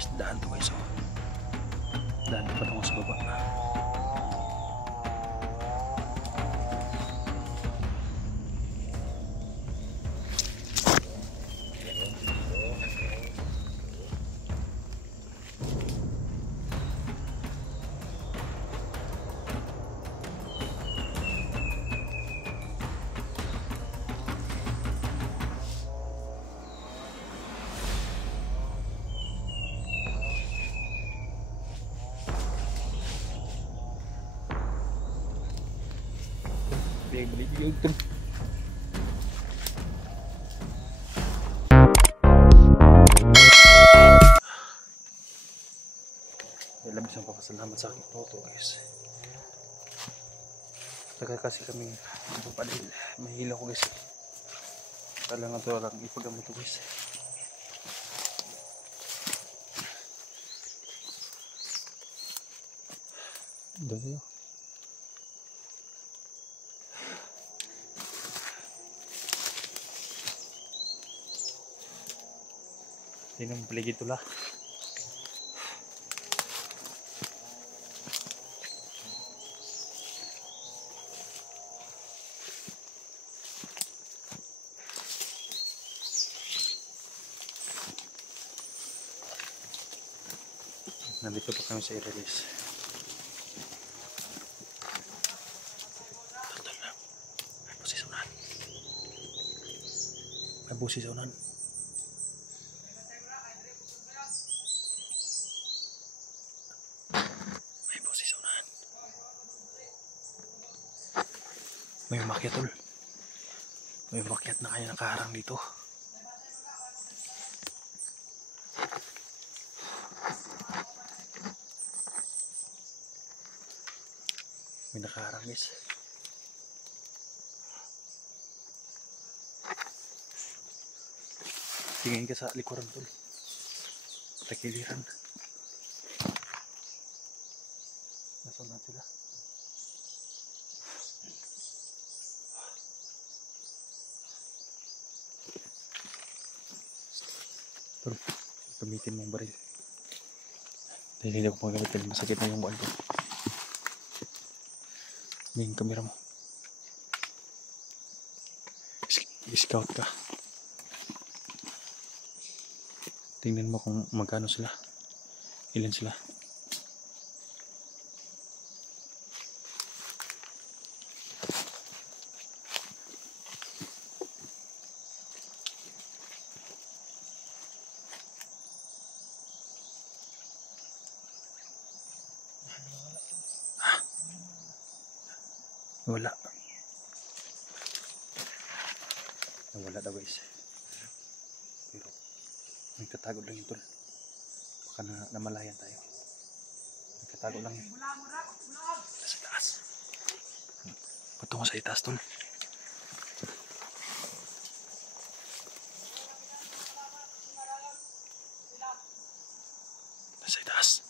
guys, daan to guys, oh. Daan to patungo sa baba. Balik YouTube. Labis ang papasalamat sa aking toto guys. Tagal kasi kami papadil. Mahila ko guys. Kailangan to lang ipagamot ko guys. Doon yun. Hindi naman paligid tula. Nandito pa kami sa i-release. May busi sa unan. May busi sa unan. May umakyat tol. May umakyat na kaya nakaharang dito. May nakaharang guys. Tingin ka sa likuran tol. Takiliran. Nasaan na sila? Tol, gamitin mong baril. Dahil hindi ako magamitin, masakit na yung buwan ko. Yung kamera mo. I-scout ka. Tingnan mo kung magkano sila. Ilan sila. Wala. Nawala daw guys. Pero nagtatago lang yun tol. Baka namalayan tayo. Nagtatago lang yun. Sa taas. Patungo sa itaas tol. Sa itaas.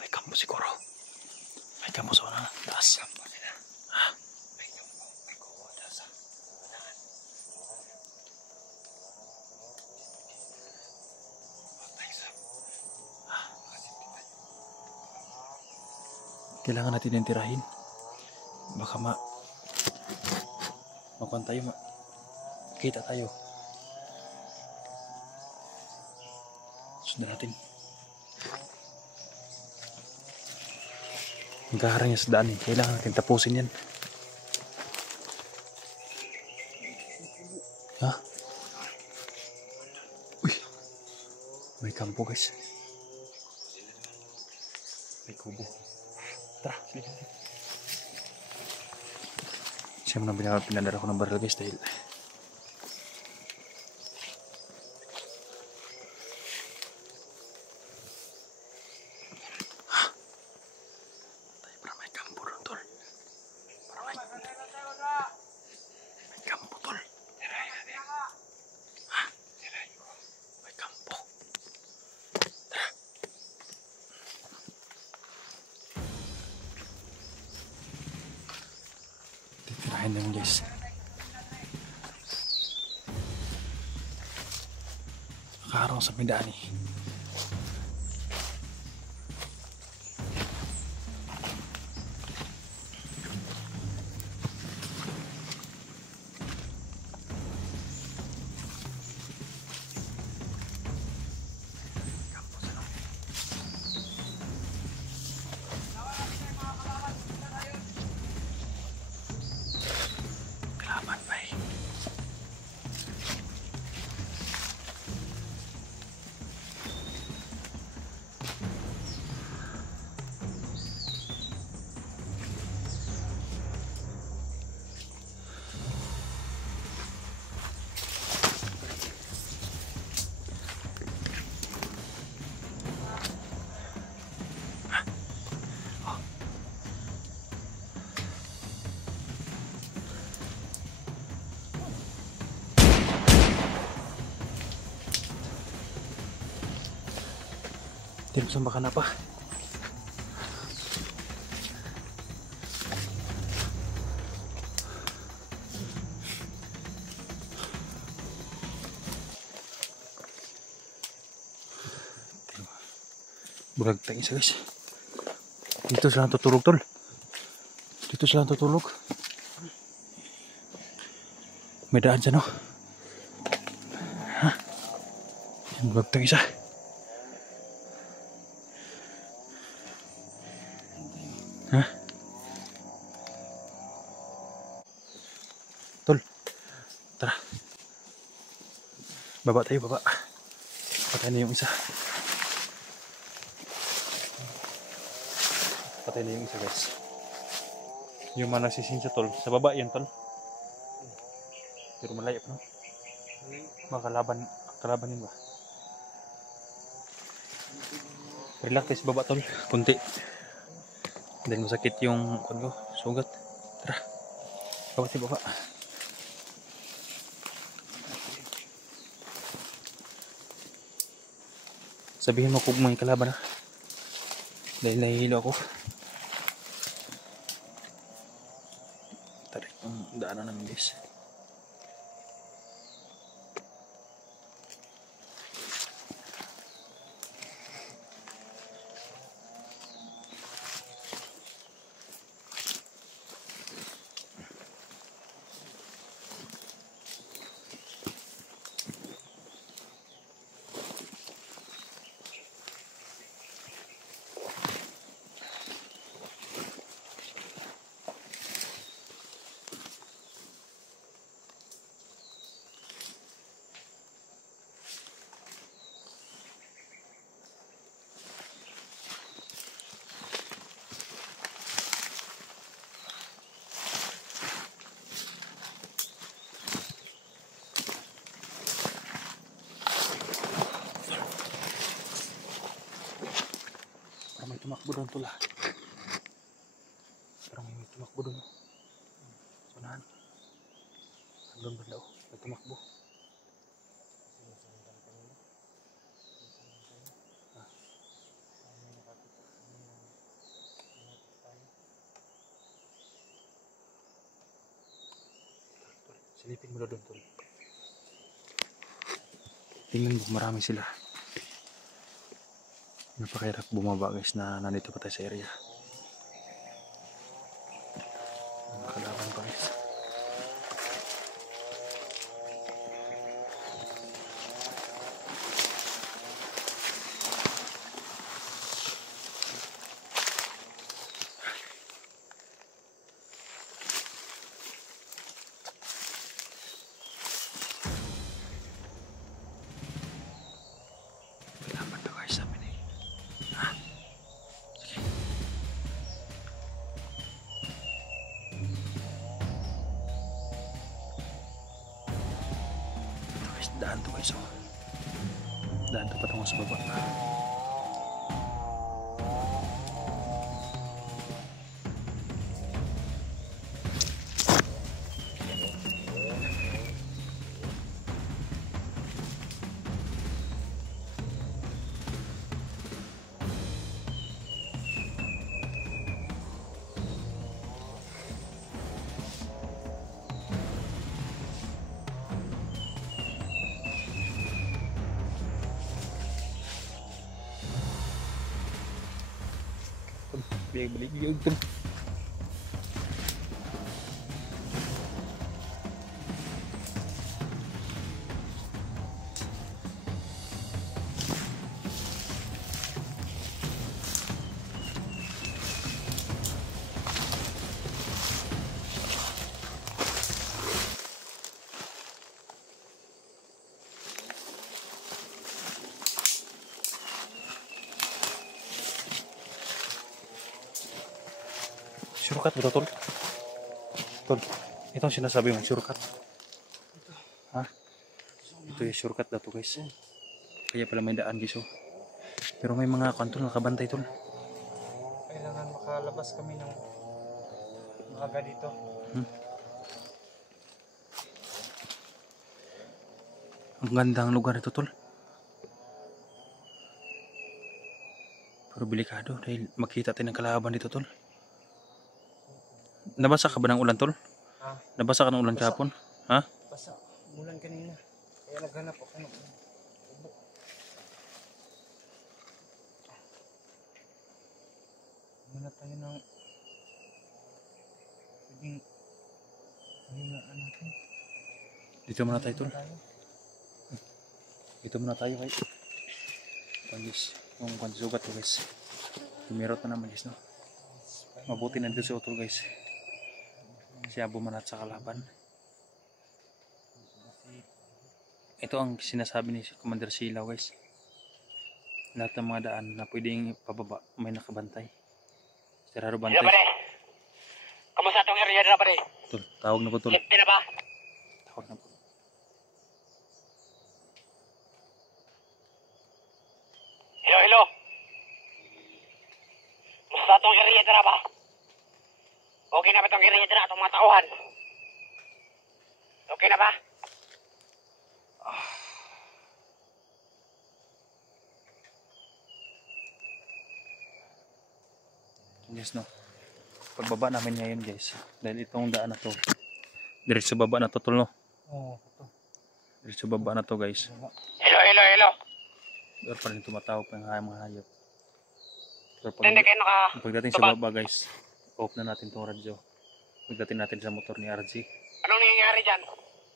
May kampo siguro. May kampo sa unang taas. Kailangan natin yung tirahin. Baka makuha tayo, kita tayo. Sundan natin. Magkaharang niya sa daan eh. Kailangan natin tapusin yan. Ha? Uy! May kampo guys. May kubo. Tara, sige. Siya mo na pinadala ko ng baril guys dahil tayo para may kampo ron tol. Ayun naman guys. Nakaharang sa may daan eh. Kalaban pa eh. Saan baka na pa? Bulag tayo isa guys. Dito sila tutulog tol. Dito sila tutulog. May daan dyan oh. Ha? Bulag tayo isa. Ha? Tol. Tara. Baba tayo, baba. Patay na yung isa. Patay na yung isa guys. Yung mga nagsisinsa tol. Sa baba yan tol. Pero malayo pa no? Kalabanin ba? Relax tayo sa baba tol. Kunti. Dahil masakit yung sugat. Tara. Baba tayo baba. Sabihin mo kung may kalaban na. Dahil nahihilo ako. Tarik yung daanan namin guys. May tumakbo doon tula. Parang may tumakbo doon. Sunahan. Doon banda oh. May tumakbo. Silipin mo doon tula. Tingnan mo marami sila. Napakahirap bumaba guys na nandito pa tayo sa area. Nakalaban pa guys. Kalaban to guys sa amin eh. Daan to guys oh. Daan to patungo sa baba. Balik yun tol. Shortcut ba ito, tol? Tol, ito ang sinasabi mong shortcut. Ha? Ito yung shortcut na to guys. Kaya pala may daan guys oh. Pero may mga kanto nakabantay tol. Kailangan makalabas kami ng maaga dito. Ang gandang lugar ito tol. Pero delikado dahil makita tayo ng kalaban dito tol. Nabasa ka ba ng ulan tol? Ha? Nabasa ka ng ulan kahapon? Ha? Basa. Mulan kanina. Kaya naghanap ako ng tubo. Muna tayo ng pwedeng pahingaan natin. Dito muna tayo tol. Dito muna tayo guys. Guys, yung sugat to guys. Tumirot na naman guys no. Mabuti na dito si Otol guys. Siya bumanat sa kalaban. Ito ang sinasabi ni Commander Silaw guys. Lahat ng mga daan na pwedeng pababa may nakabantay. Sarado bantay. Kamusta itong area na pare? Tol, tawag na po tol. Safety na ba? Tawag na po. Hello, hello. Kamusta itong area na ba? Okay na ba itong area na itong mga tauhan? Okay na ba? Yes no. Pagbaba namin ngayon guys. Dahil itong daan na to. Diretso baba na to tol no. Oo, ito. Diretso baba na to guys. Hello, hello, hello. Pero pa rin tumatawag pa yung mga hayop. Pero Hindi kayo pagdating sa baba guys, off na natin tong radyo. Pagdating natin sa motor ni RG. Anong nangyayari dyan?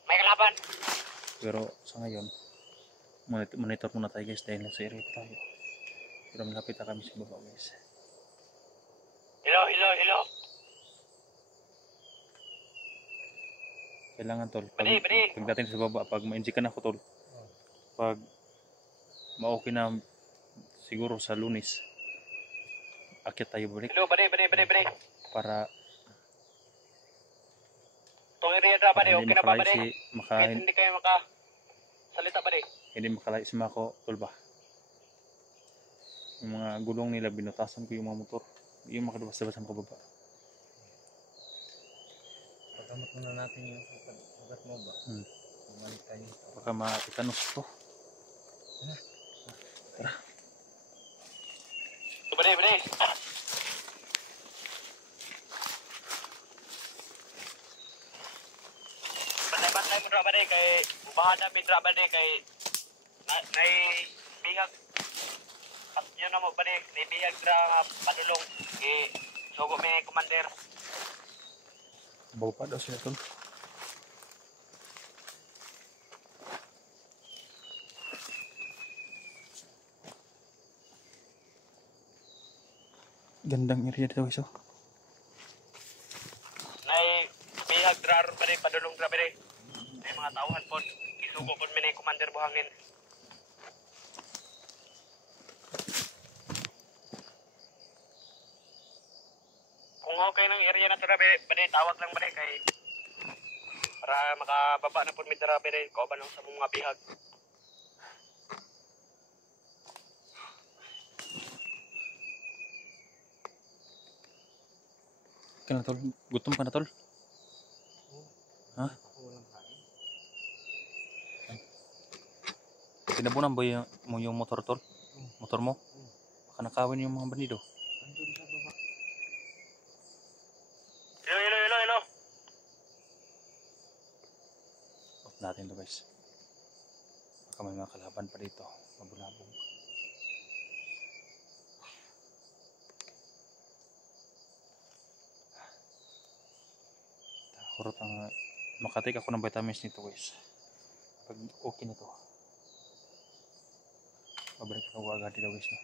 May kalaban? Pero sa ngayon, monitor muna tayo guys dahil nasa area tayo. Pero malapit na kami sa baba guys. Hello, hello, hello. Kailangan tol, Badi. pagdating sa baba, pag ma-injikan ako tol, pag ma-okay na siguro sa Lunes, akyat tayo balik Hello, badi. para Itong area na badi, okay na ba badi? Kahit hindi hindi kayo makasalita badi. makalay si Mako tol ba. Yung mga gulong nila binutasan ko yung mga motor, yung makadabas-dabas ang kababa. Pagkamot muna natin yung sugat mo ba? Bumalik tayo. Baka maitanos to. Badi. Bantay mo dra badi kay ubahan na midra badi kay nay bihag. At yun na mo badi, nay bihag dra padulong kay sugo may commander. Bawa pa daw sila tol. Gandang area dito guys oh. Nay bihag dra badi padulong dra badi. Nay mga tauhan pod isugo pod mi nay commander buhangin. Kung okay ng area na to na badi tawag lang badi kay para makababa na pod mi dra badi ko ba nang sa mga bihag. Kaya na tol, gutom ka na tol. Ha? Walang kain. Tinabunan ba yung motor tol? Motor mo? Baka nakawin yung mga bandido. Andun sa baba. Hello. Off natin to guys. Baka may mga kalaban pa dito. Mabulabog. Kurot ang makatik ako ng vitamins nito guys. Pag okay nito, babalik ako agad dito guys, no?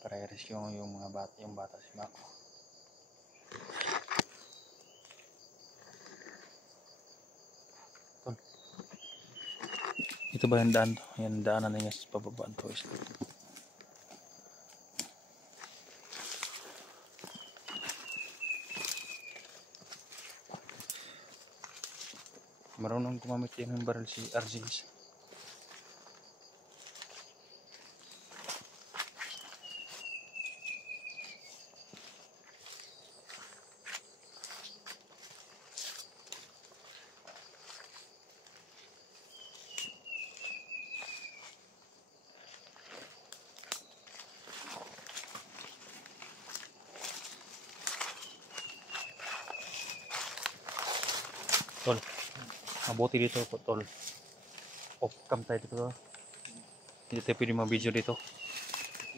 Para i-rescue yung mga bata, yung bata si Mako. Ito ba yung daan to? Yan, daanan na niya sa pababaan to guys. Marunong gumamit yan ng baril si RG guys. Tol, mabuti dito po tol. Off cam tayo dito. Hindi tayo pwede mag-video dito.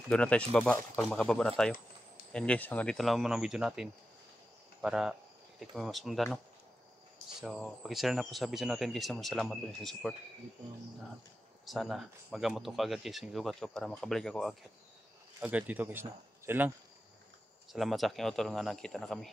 Doon na tayo sa baba kapag makababa na tayo. Yan guys, hanggang dito lang muna ang video natin. Para hindi kami masundan, no? So, pag-share na po sa video natin guys. Salamat po sa support. Sana magamot ko agad guys yung sugat ko para makabalik ako agad dito guys, no? So, yun lang. Salamat sa aking autor nga nakita na kami.